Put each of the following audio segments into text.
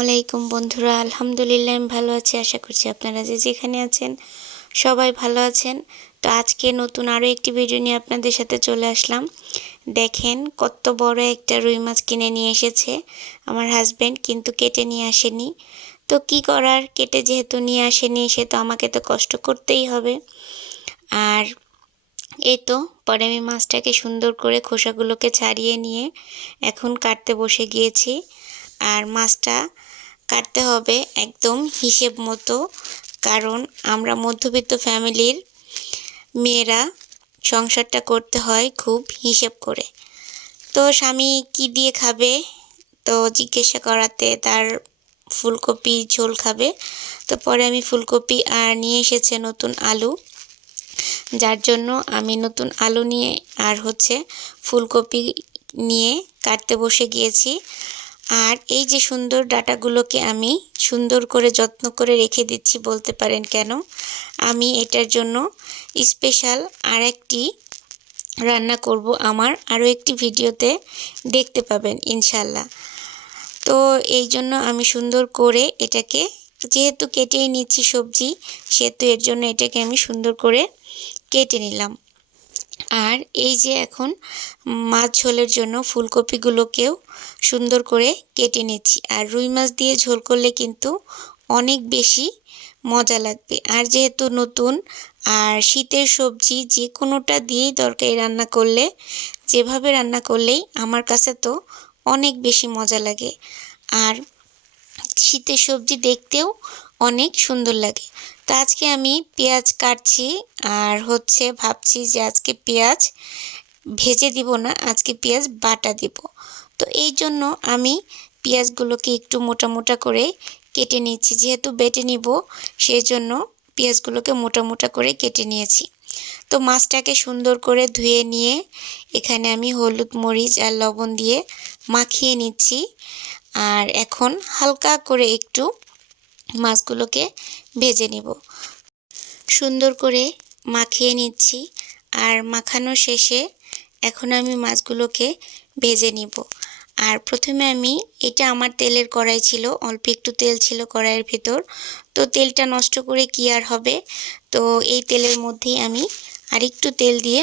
আলাইকুম বন্ধুরা, আলহামদুলিল্লাহ আমি ভালো আছি। আশা করছি আপনারা যে যেখানে আছেন সবাই ভালো আছেন। তো আজকে নতুন আরও একটি ভিডিও নিয়ে আপনাদের সাথে চলে আসলাম। দেখেন কত বড় একটা রুই মাছ কিনে নিয়ে এসেছে আমার হাজব্যান্ড, কিন্তু কেটে নিয়ে আসেনি। তো কি করার, কেটে যেহেতু নিয়ে আসেনি সে তো আমাকে তো কষ্ট করতেই হবে। আর এই তো পরে আমি মাছটাকে সুন্দর করে খোসাগুলোকে ছাড়িয়ে নিয়ে এখন কাটতে বসে গিয়েছি। আর মাছটা কাটতে হবে একদম হিসেব মতো, কারণ আমরা মধ্যবিত্ত ফ্যামিলির মেয়েরা সংসারটা করতে হয় খুব হিসেব করে। তো স্বামী কি দিয়ে খাবে, তো জিজ্ঞাসা করাতে তার ফুলকপি ঝোল খাবে। তো পরে আমি ফুলকপি আর নিয়ে এসেছে নতুন আলু, যার জন্য আমি নতুন আলু নিয়ে আর ফুলকপি নিয়ে কাটতে বসে গিয়েছি। আর এই যে সুন্দর ডাটাগুলোকে আমি সুন্দর করে যত্ন করে রেখে দিচ্ছি বলতে পারেন কেন। আমি এটার জন্য স্পেশাল আরেকটি রান্না করব, আমার আরও একটি ভিডিওতে দেখতে পাবেন ইনশাল্লাহ। তো এই জন্য আমি সুন্দর করে এটাকে, যেহেতু কেটেই নিচ্ছি সবজি, সেহেতু এর জন্য এটাকে আমি সুন্দর করে কেটে নিলাম। আর এই যে এখন মাছ ঝোলের জন্য ফুলকপিগুলোকেও সুন্দর করে কেটে নিচ্ছি। আর রুই মাছ দিয়ে ঝোল করলে কিন্তু অনেক বেশি মজা লাগবে। আর যেহেতু নতুন আর শীতের সবজি যে কোনোটা দিয়েই তরকারি রান্না করলে, যেভাবে রান্না করলেই আমার কাছে তো অনেক বেশি মজা লাগে। আর শীতের সবজি দেখতেও অনেক সুন্দর লাগে। তো আজকে আমি পেঁয়াজ কাটছি আর ভাবছি যে আজকে পেঁয়াজ ভেজে দিব না, আজকে পেঁয়াজ বাটা দিব। তো এই জন্য আমি পেঁয়াজগুলোকে একটু মোটা মোটা করে কেটে নিচ্ছি, যেহেতু বেটে নিব সেই জন্য পেঁয়াজগুলোকে মোটা মোটা করে কেটে নিয়েছি। তো মাছটাকে সুন্দর করে ধুয়ে নিয়ে এখানে আমি হলুদ মরিচ আর লবণ দিয়ে মাখিয়ে নিচ্ছি। আর এখন হালকা করে একটু মাছগুলোকে ভেজে নিব। সুন্দর করে মাখিয়ে নিচ্ছি। আর মাখানো শেষে এখন আমি মাছগুলোকে ভেজে নিব। আর প্রথমে এটা আমার তেলের কড়াই ছিল, অল্প একটু তেল ছিল কড়াইয়ের ভেতর। তো তেলটা নষ্ট করে কি আর হবে, তো এই তেলের মধ্যেই আমি আরেকটু তেল দিয়ে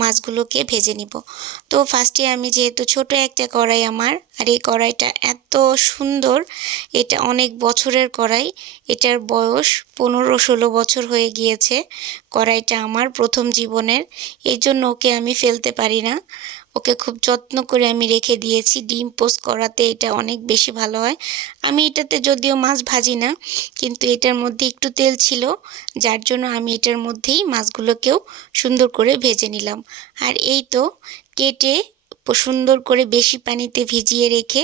মাছগুলোকে ভেজে নিব। তো ফার্স্টে আমি, যেহেতু ছোট একটা কড়াই আমার, আর এই কড়াইটা এত সুন্দর, এটা অনেক বছরের কড়াই, এটার বয়স 15-16 বছর হয়ে গিয়েছে। কড়াইটা আমার প্রথম জীবনের, এই জন্য ওকে আমি ফেলতে পারি না, ওকে খুব যত্ন করে আমি রেখে দিয়েছি। ডিম পোস্ট করাতে এটা অনেক বেশি ভালো হয়। আমি এটাতে যদিও মাছ ভাজি না, কিন্তু এটার মধ্যে একটু তেল ছিল, যার জন্য আমি এটার মধ্যেই মাছগুলোকেও সুন্দর করে ভেজে নিলাম। আর এই তো কেটে সুন্দর করে বেশি পানিতে ভিজিয়ে রেখে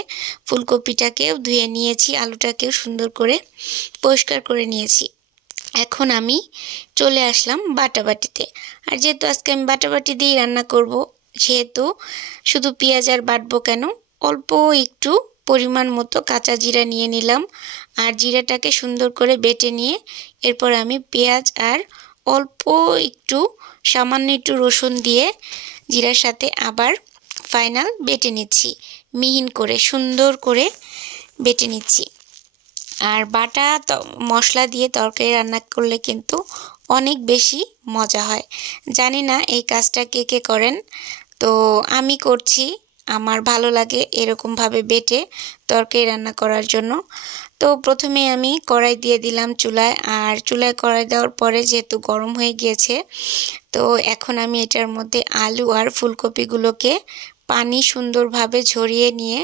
ফুলকপিটাকেও ধুয়ে নিয়েছি, আলুটাকেও সুন্দর করে পরিষ্কার করে নিয়েছি। এখন আমি চলে আসলাম বাটাবাটিতে। আর যেহেতু আজকে আমি বাটাবাটি দিয়েই রান্না করব, সেহেতু শুধু পেঁয়াজ আর বাটবো কেন, অল্প একটু পরিমাণ মতো কাঁচা জিরা নিয়ে নিলাম। আর জিরাটাকে সুন্দর করে বেটে নিয়ে এরপর আমি পেঁয়াজ আর অল্প একটু সামান্য একটু রসুন দিয়ে জিরার সাথে আবার ফাইনাল বেটে নিচ্ছি, মিহিন করে সুন্দর করে বেটে নিচ্ছি। আর বাটা মশলা দিয়ে তরকারি রান্না করলে কিন্তু অনেক বেশি মজা হয়। জানি না এই কাজটা কে কে করেন, তো আমি করছি, আমার ভালো লাগে এরকমভাবে বেটে তরকারি রান্না করার জন্য। তো প্রথমে আমি কড়াই দিয়ে দিলাম চুলায়, আর চুলায় কড়াই দেওয়ার পরে যেহেতু গরম হয়ে গিয়েছে, তো এখন আমি এটার মধ্যে আলু আর ফুলকপিগুলোকে পানি সুন্দরভাবে ঝরিয়ে নিয়ে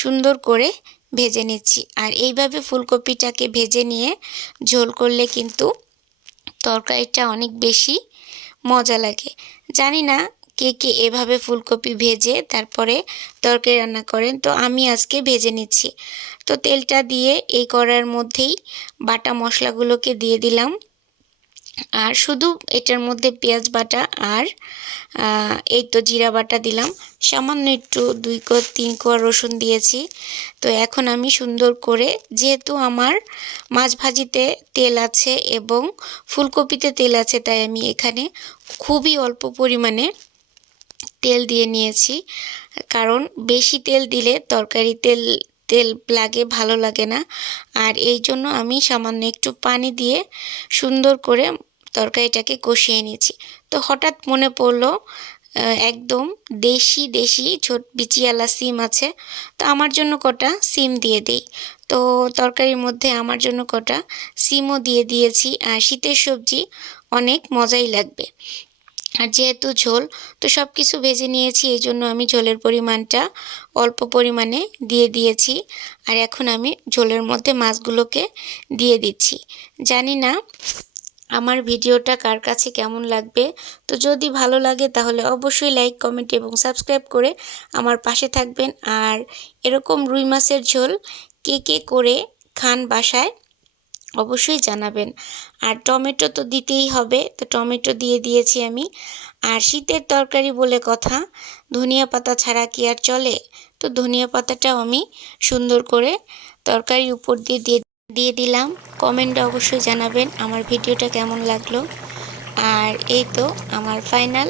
সুন্দর করে ভেজে নিচ্ছি। আর এইভাবে ফুলকপিটাকে ভেজে নিয়ে ঝোল করলে কিন্তু তরকারিটা অনেক বেশি মজা লাগে। জানি না কে কে এভাবে ফুলকপি ভেজে তারপরে তরকারি রান্না করেন, তো আমি আজকে ভেজে নিচ্ছি। তো তেলটা দিয়ে এই কড়াইয়ের মধ্যেই বাটা মশলাগুলোকে দিয়ে দিলাম। আর শুধু এটার মধ্যে পেঁয়াজ বাটা আর এই তো জিরা বাটা দিলাম, সামান্য একটু 2 কোয়া 3 কোয়া রসুন দিয়েছি। তো এখন আমি সুন্দর করে, যেহেতু আমার মাছ ভাজিতে তেল আছে এবং ফুলকপিতে তেল আছে, তাই আমি এখানে খুবই অল্প পরিমাণে তেল দিয়ে নিয়েছি। কারণ বেশি তেল দিলে তরকারিতে তেল লাগে, ভালো লাগে না। আর এই জন্য আমি সামান্য একটু পানি দিয়ে সুন্দর করে তরকারিটাকে কষিয়ে নিয়েছি। তো হঠাৎ মনে পড়লো একদম দেশি বিচিওয়ালা সিম আছে, তো আমার জন্য কটা সিম দিয়ে দেই। তো তরকারির মধ্যে আমার জন্য কটা সিমও দিয়ে দিয়েছি। আর শীতের সবজি অনেক মজাই লাগবে। আর যেহেতু ঝোল, তো সব কিছু ভেজে নিয়েছি, এই জন্য আমি ঝোলের পরিমাণটা অল্প পরিমাণে দিয়ে দিয়েছি। আর এখন আমি ঝোলের মধ্যে মাছগুলোকে দিয়ে দিচ্ছি। জানি না আমার ভিডিওটা কার কাছে কেমন লাগবে। তো যদি ভালো লাগে তাহলে অবশ্যই লাইক, কমেন্ট এবং সাবস্ক্রাইব করে আমার পাশে থাকবেন। আর এরকম রুই মাছের ঝোল কে করে খান বাসায় অবশ্যই জানাবেন। আর টমেটো তো দিতেই হবে, তো টমেটো দিয়ে দিয়েছি আমি। আর শীতের তরকারি বলে কথা, ধনিয়া পাতা ছাড়া কি আর চলে? তো ধনিয়া পাতাটাও আমি সুন্দর করে তরকারির উপর দিয়ে দিলাম। কমেন্টে অবশ্যই জানাবেন আমার ভিডিওটা কেমন লাগলো। আর এই তো আমার ফাইনাল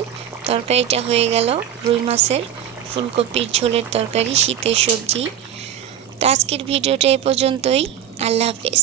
তরকারিটা হয়ে গেল, রুই মাছের ফুলকপির ঝোলের তরকারি, শীতের সবজি। তো আজকের ভিডিওটা এ পর্যন্তই। আল্লাহ হাফেজ।